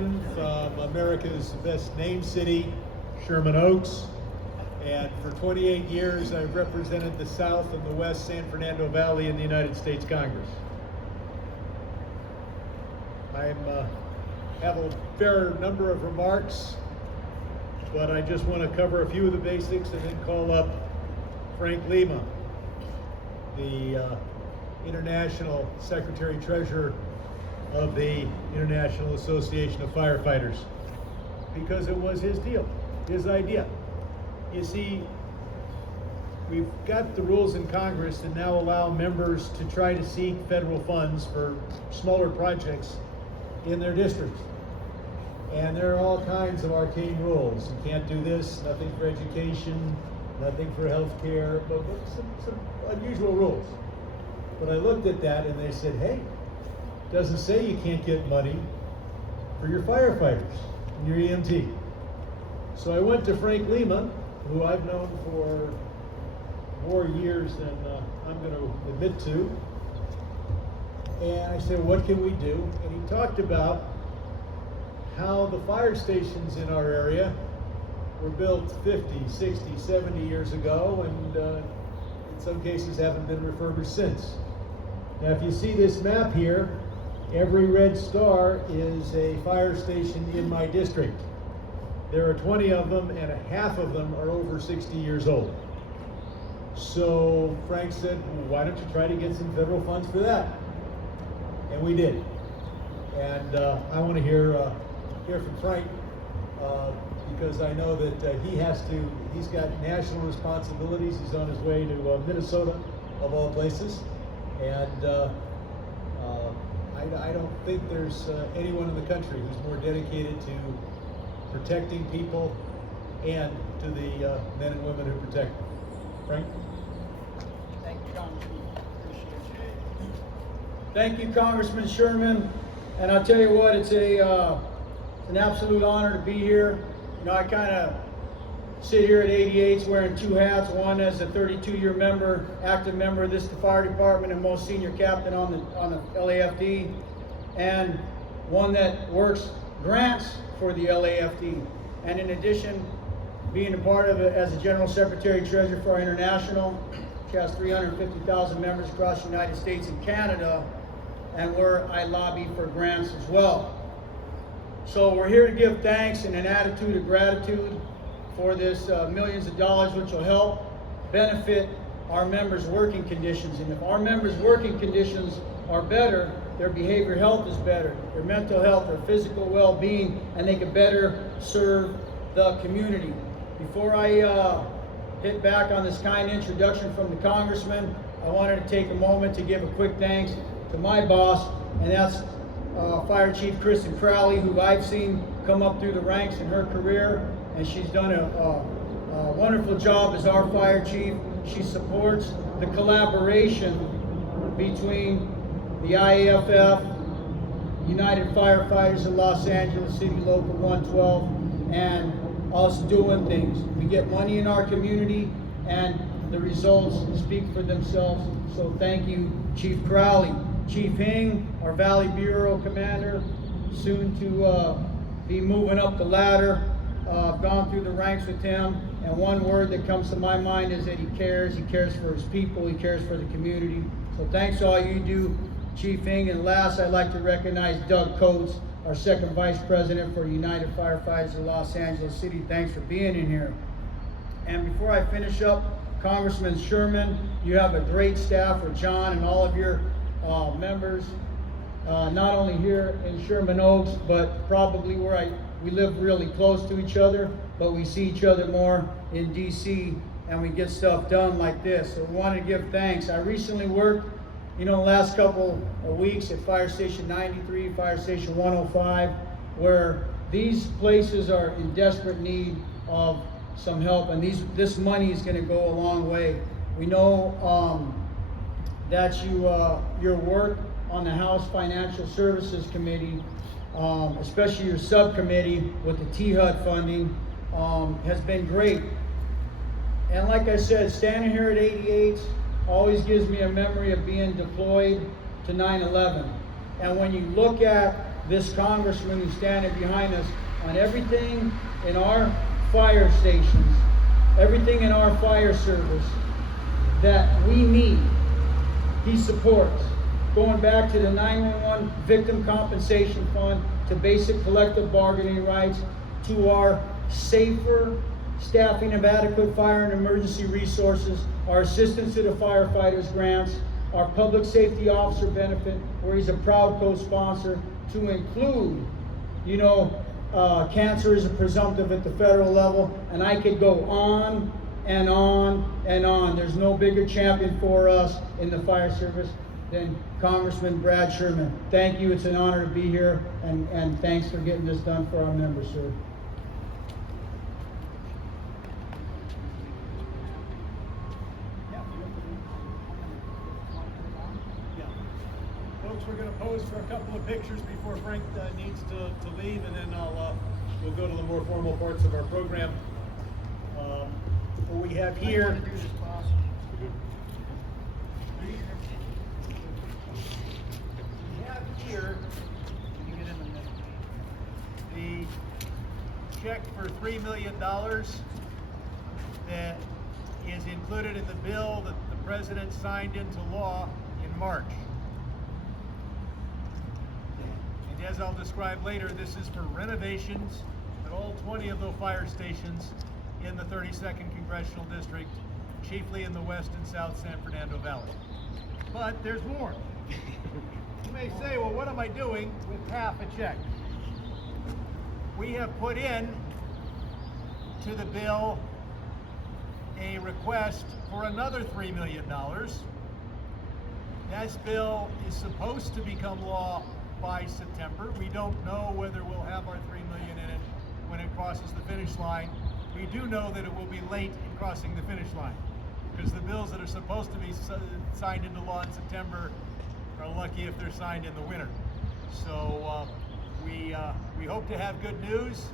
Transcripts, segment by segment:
Sherman from America's best named city, Sherman Oaks. And for 28 years, I've represented the South and the West San Fernando Valley in the United States Congress. I have a fair number of remarks, but I just want to cover a few of the basics and then call up Frank Líma, the International Secretary-Treasurer of the International Association of Firefighters, because it was his deal, his idea. You see, we've got the rules in Congress that now allow members to try to seek federal funds for smaller projects in their districts. And there are all kinds of arcane rules. You can't do this, nothing for education, nothing for health care, but some unusual rules. But I looked at that and they said, hey, it doesn't say you can't get money for your firefighters and your EMT. So I went to Frank Líma, who I've known for more years than I'm going to admit to. And I said, what can we do? And he talked about how the fire stations in our area were built 50, 60, 70 years ago, and in some cases haven't been refurbished since. Now, if you see this map here, every red star is a fire station in my district. There are 20 of them, and half of them are over 60 years old. So Frank said, well, why don't you try to get some federal funds for that? And we did. And I want to hear from Frank because I know that he's got national responsibilities. He's on his way to Minnesota, of all places. And I don't think there's anyone in the country who's more dedicated to protecting people and to the men and women who protect them. Frank? Thank you, Congressman. Appreciate you. Thank you, Congressman Sherman. And I'll tell you what, it's an absolute honor to be here. You know, I kind of sit here at 88s wearing two hats, one as a 32-year member, active member of this fire department and most senior captain on the LAFD, and one that works grants for the LAFD. And in addition, being a part of it as a General Secretary Treasurer for our International, which has 350,000 members across the United States and Canada, and where I lobby for grants as well. So we're here to give thanks and an attitude of gratitude for this millions of dollars, which will help benefit our members' working conditions. And if our members' working conditions are better, their behavioral health is better, their mental health, their physical well-being, and they can better serve the community. Before I hit back on this kind introduction from the Congressman, I wanted to take a moment to give a quick thanks to my boss, and that's Fire Chief Kristin Crowley, who I've seen come up through the ranks in her career, and she's done a wonderful job as our fire chief. She supports the collaboration between the IAFF, United Firefighters in Los Angeles City Local 112, and us doing things. We get money in our community, and the results speak for themselves. So thank you, Chief Crowley. Chief Hing, our Valley Bureau Commander, soon to be moving up the ladder. I've gone through the ranks with him, and one word that comes to my mind is that he cares. He cares for his people. He cares for the community. So thanks to all you do, Chief Hing. And last, I'd like to recognize Doug Coates, our second Vice President for United Firefighters of Los Angeles City. Thanks for being in here. And before I finish up, Congressman Sherman, you have a great staff with John and all of your members, not only here in Sherman Oaks, but probably where we live really close to each other, but we see each other more in DC, and we get stuff done like this. So we want to give thanks. I recently worked, the last couple of weeks at Fire Station 93, Fire Station 105, where these places are in desperate need of some help, and this money is going to go a long way. We know that your work on the House Financial Services Committee, especially your subcommittee with the T-HUD funding, has been great. And like I said, standing here at 88 always gives me a memory of being deployed to 9/11. And when you look at this congressman who's standing behind us on everything in our fire stations, everything in our fire service that we need. He supports. Going back to the 911 Victim Compensation Fund, to basic collective bargaining rights, to our safer staffing of adequate fire and emergency resources, our assistance to the firefighters grants, our public safety officer benefit, where he's a proud co-sponsor, to include, cancer is a presumptive at the federal level, and I could go on and on and on. There's no bigger champion for us in the fire service than Congressman Brad Sherman. Thank you. It's an honor to be here, and thanks for getting this done for our members, sir. Folks, we're going to pose for a couple of pictures before Frank needs to leave, and then we'll go to the more formal parts of our program. What we have here. Here, the check for $3 million that is included in the bill that the President signed into law in March. And as I'll describe later, this is for renovations at all 20 of those fire stations in the 32nd Congressional District, chiefly in the West and South San Fernando Valley. But there's more. You may say, well, what am I doing with half a check? We have put in to the bill a request for another $3 million. This bill is supposed to become law by September. We don't know whether we'll have our $3 million in it when it crosses the finish line. We do know that it will be late in crossing the finish line, because the bills that are supposed to be signed into law in September are lucky if they're signed in the winter. So we hope to have good news.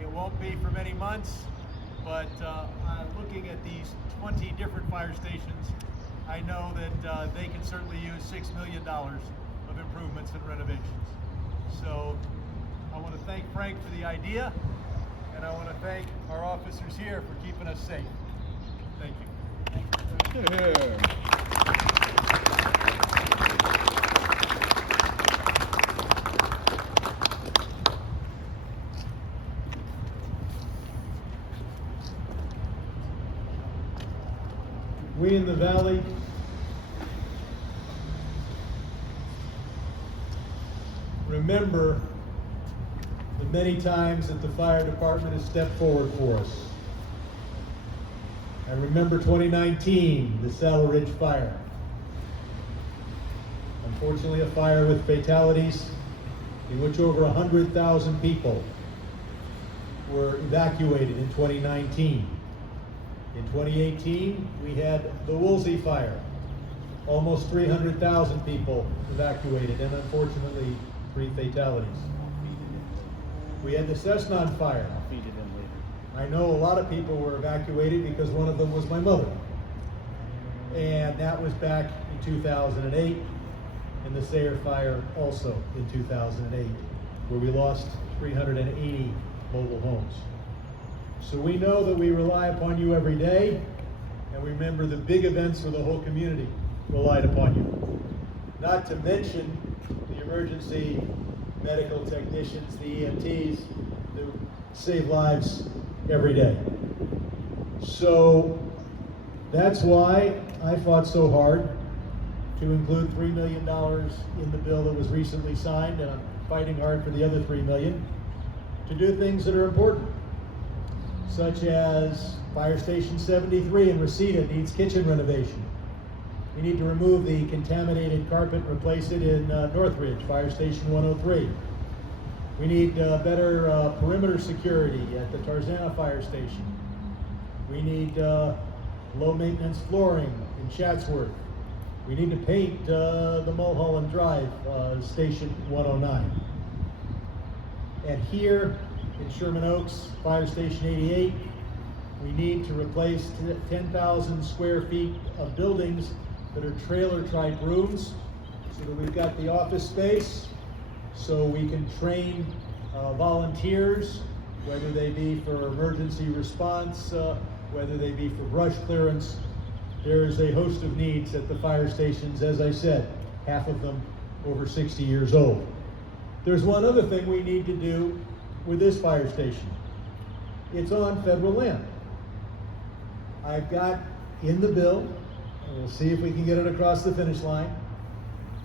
It won't be for many months, but looking at these 20 different fire stations, I know that they can certainly use $6 million of improvements and renovations. So I want to thank Frank for the idea, and I want to thank our officers here for keeping us safe. Thank you. We in the Valley remember the many times that the fire department has stepped forward for us. I remember 2019, the Saddle Ridge fire. Unfortunately, a fire with fatalities in which over 100,000 people were evacuated in 2019. In 2018, we had the Woolsey fire. Almost 300,000 people evacuated, and unfortunately, 3 fatalities. We had the Cessnon fire. I know a lot of people were evacuated because one of them was my mother. And that was back in 2008, and the Sayre fire also in 2008, where we lost 380 mobile homes. So we know that we rely upon you every day, and we remember the big events where the whole community relied upon you. Not to mention the emergency medical technicians, the EMTs, who save lives every day. So that's why I fought so hard to include $3 million in the bill that was recently signed, and I'm fighting hard for the other $3 million to do things that are important, such as Fire Station 73 in Reseda needs kitchen renovation. We need to remove the contaminated carpet and replace it in Northridge, Fire Station 103. We need better perimeter security at the Tarzana Fire Station. We need low maintenance flooring in Chatsworth. We need to paint the Mulholland Drive Station 109. And here in Sherman Oaks, Fire Station 88, we need to replace 10,000 square feet of buildings that are trailer-type rooms, so that we've got the office space, so we can train volunteers, whether they be for emergency response, whether they be for brush clearance. There is a host of needs at the fire stations, as I said, half of them over 60 years old. There's one other thing we need to do with this fire station. It's on federal land. I've got in the bill, and we'll see if we can get it across the finish line,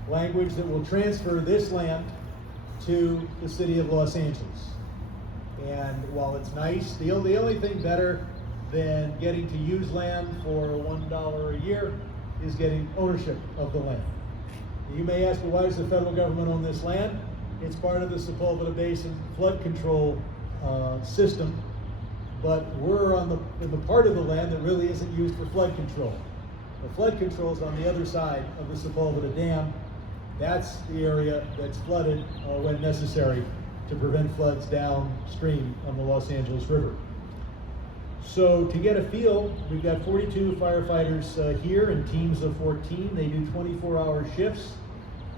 language that will transfer this land to the city of Los Angeles. And while it's nice, the only thing better than getting to use land for $1 a year is getting ownership of the land. You may ask, well, why does the federal government own this land? It's part of the Sepulveda Basin flood control system, but we're in the part of the land that really isn't used for flood control. The flood control is on the other side of the Sepulveda Dam. That's the area that's flooded when necessary to prevent floods downstream on the Los Angeles River. So to get a feel, we've got 42 firefighters here in teams of 14. They do 24-hour shifts,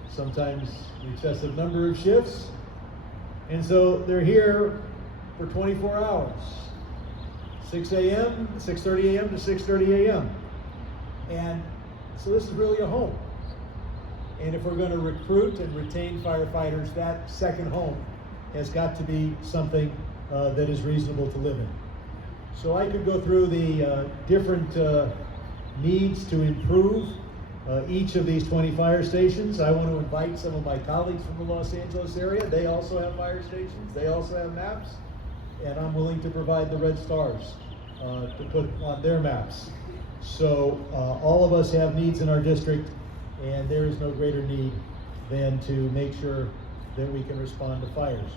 sometimes an excessive number of shifts. And so they're here for 24 hours, 6 a.m., 6:30 a.m. to 6:30 a.m. And so this is really a home. And if we're going to recruit and retain firefighters, that second home has got to be something that is reasonable to live in. So I could go through the different needs to improve each of these 20 fire stations. I want to invite some of my colleagues from the Los Angeles area. They also have fire stations. They also have maps. And I'm willing to provide the red stars to put on their maps. So all of us have needs in our district, and there is no greater need than to make sure that we can respond to fires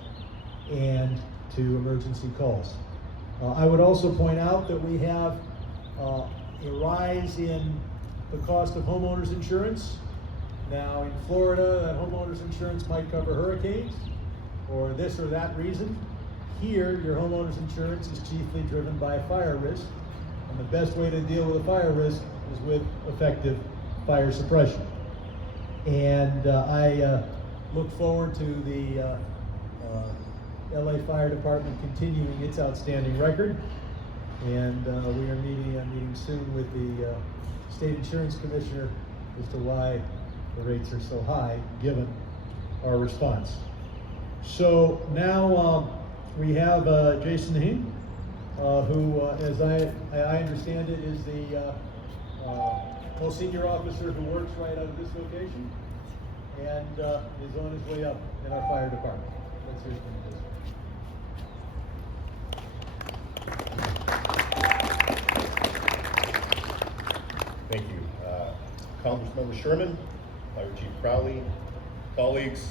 and to emergency calls. I would also point out that we have a rise in the cost of homeowners insurance. Now in Florida, that homeowners insurance might cover hurricanes or this or that reason. Here, your homeowners insurance is chiefly driven by fire risk, and the best way to deal with a fire risk is with effective fire suppression. And I look forward to the LA Fire Department continuing its outstanding record, and we are meeting soon with the State Insurance Commissioner as to why the rates are so high given our response. So now we have Jason Hing, who, as I understand it, is the most senior officer who works right out of this location and is on his way up in our fire department. Let's hear from him. Thank you. Congressman Sherman, Fire Chief Crowley, colleagues,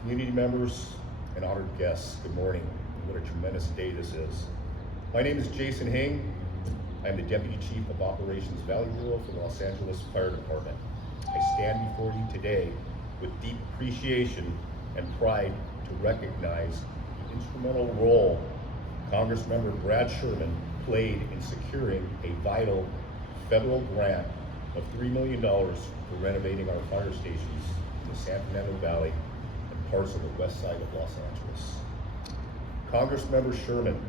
community members, and honored guests, good morning. What a tremendous day this is. My name is Jason Hing. I'm the Deputy Chief of Operations Valley Bureau for the Los Angeles Fire Department. I stand before you today with deep appreciation and pride to recognize the instrumental role Congressman Brad Sherman played in securing a vital federal grant of $3 million for renovating our fire stations in the San Fernando Valley and parts of the west side of Los Angeles. Congressman Sherman,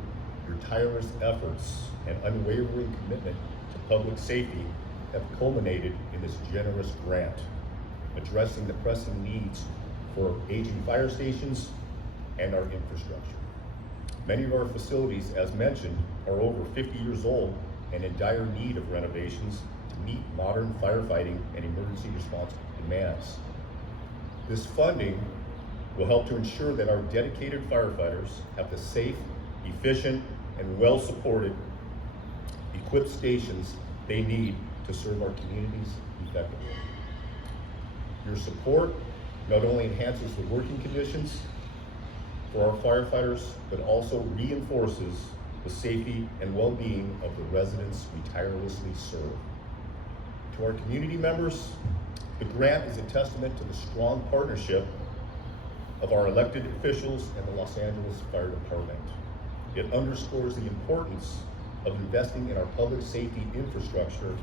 your tireless efforts and unwavering commitment to public safety have culminated in this generous grant, addressing the pressing needs for aging fire stations and our infrastructure. Many of our facilities, as mentioned, are over 50 years old and in dire need of renovations to meet modern firefighting and emergency response demands. This funding will help to ensure that our dedicated firefighters have the safe, efficient, and well-supported, equipped stations they need to serve our communities effectively. Your support not only enhances the working conditions for our firefighters, but also reinforces the safety and well-being of the residents we tirelessly serve. To our community members, the grant is a testament to the strong partnership of our elected officials and the Los Angeles Fire Department. It underscores the importance of investing in our public safety infrastructure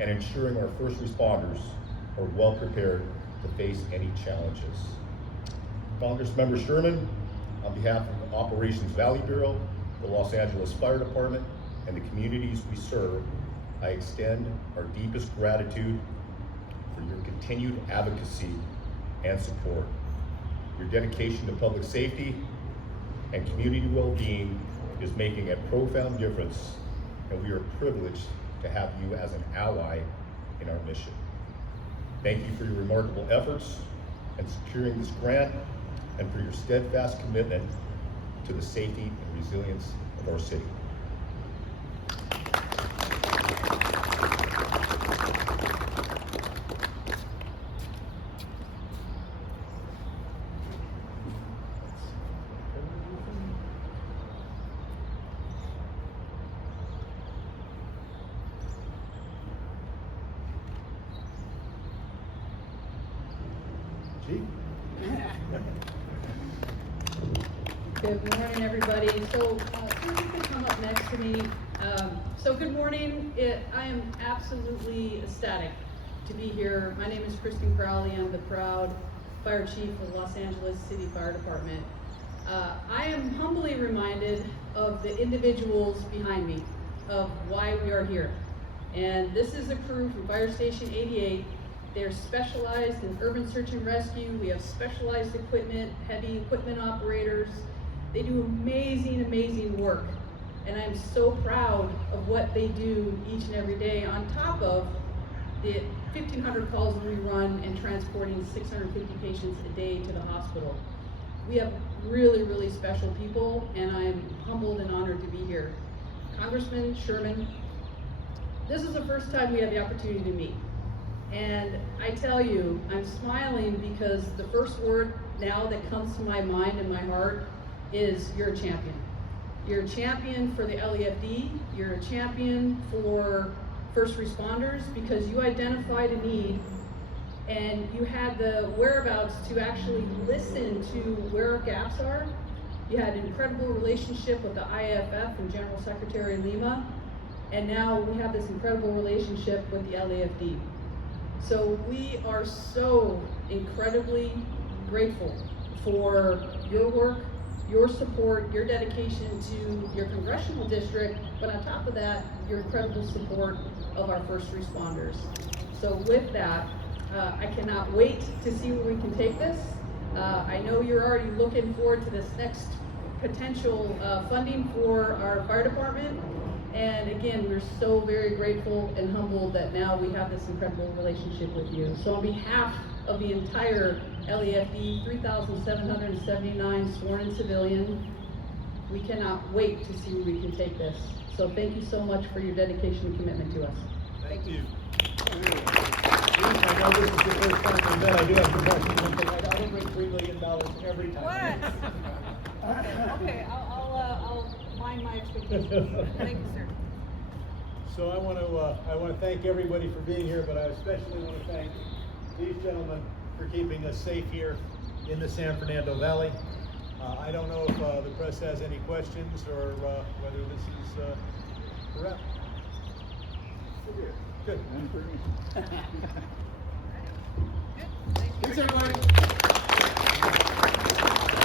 and ensuring our first responders are well prepared to face any challenges. Congressman Sherman, on behalf of the Operations Valley Bureau, the Los Angeles Fire Department, and the communities we serve, I extend our deepest gratitude for your continued advocacy and support. Your dedication to public safety and community well-being is making a profound difference, and we are privileged to have you as an ally in our mission. Thank you for your remarkable efforts in securing this grant and for your steadfast commitment to the safety and resilience of our city. Good morning, everybody. So, if you could come up next to me. So good morning. I am absolutely ecstatic to be here. My name is Kristin Crowley. I'm the proud fire chief of Los Angeles City Fire Department. I am humbly reminded of the individuals behind me, of why we are here. And this is a crew from Fire Station 88. They're specialized in urban search and rescue. We have specialized equipment, heavy equipment operators. They do amazing, amazing work. And I'm so proud of what they do each and every day, on top of the 1,500 calls that we run and transporting 650 patients a day to the hospital. We have really, really special people, and I'm humbled and honored to be here. Congressman Sherman, this is the first time we had the opportunity to meet. And I tell you, I'm smiling because the first word now that comes to my mind and my heart is you're a champion. You're a champion for the LAFD. You're a champion for first responders because you identified a need and you had the whereabouts to actually listen to where our gaps are. You had an incredible relationship with the IAFF and General Secretary Líma, and now we have this incredible relationship with the LAFD. So we are so incredibly grateful for your work, your support, your dedication to your congressional district, but on top of that, your incredible support of our first responders. So with that, I cannot wait to see where we can take this. I know you're already looking forward to this next potential funding for our fire department. And again, we're so very grateful and humbled that now we have this incredible relationship with you. So on behalf of the entire LAFD, 3,779 sworn civilian, we cannot wait to see where we can take this. So thank you so much for your dedication and commitment to us. Thank you. I know this is your first time we met. I do have to question one thing. I don't bring $3 million every time. What? Okay, I'll mind my expectations. Thank you, sir. So I want to thank everybody for being here, but I especially want to thank these gentlemen for keeping us safe here in the San Fernando Valley. I don't know if the press has any questions or whether this is a wrap. Good. Good. Thanks, everybody.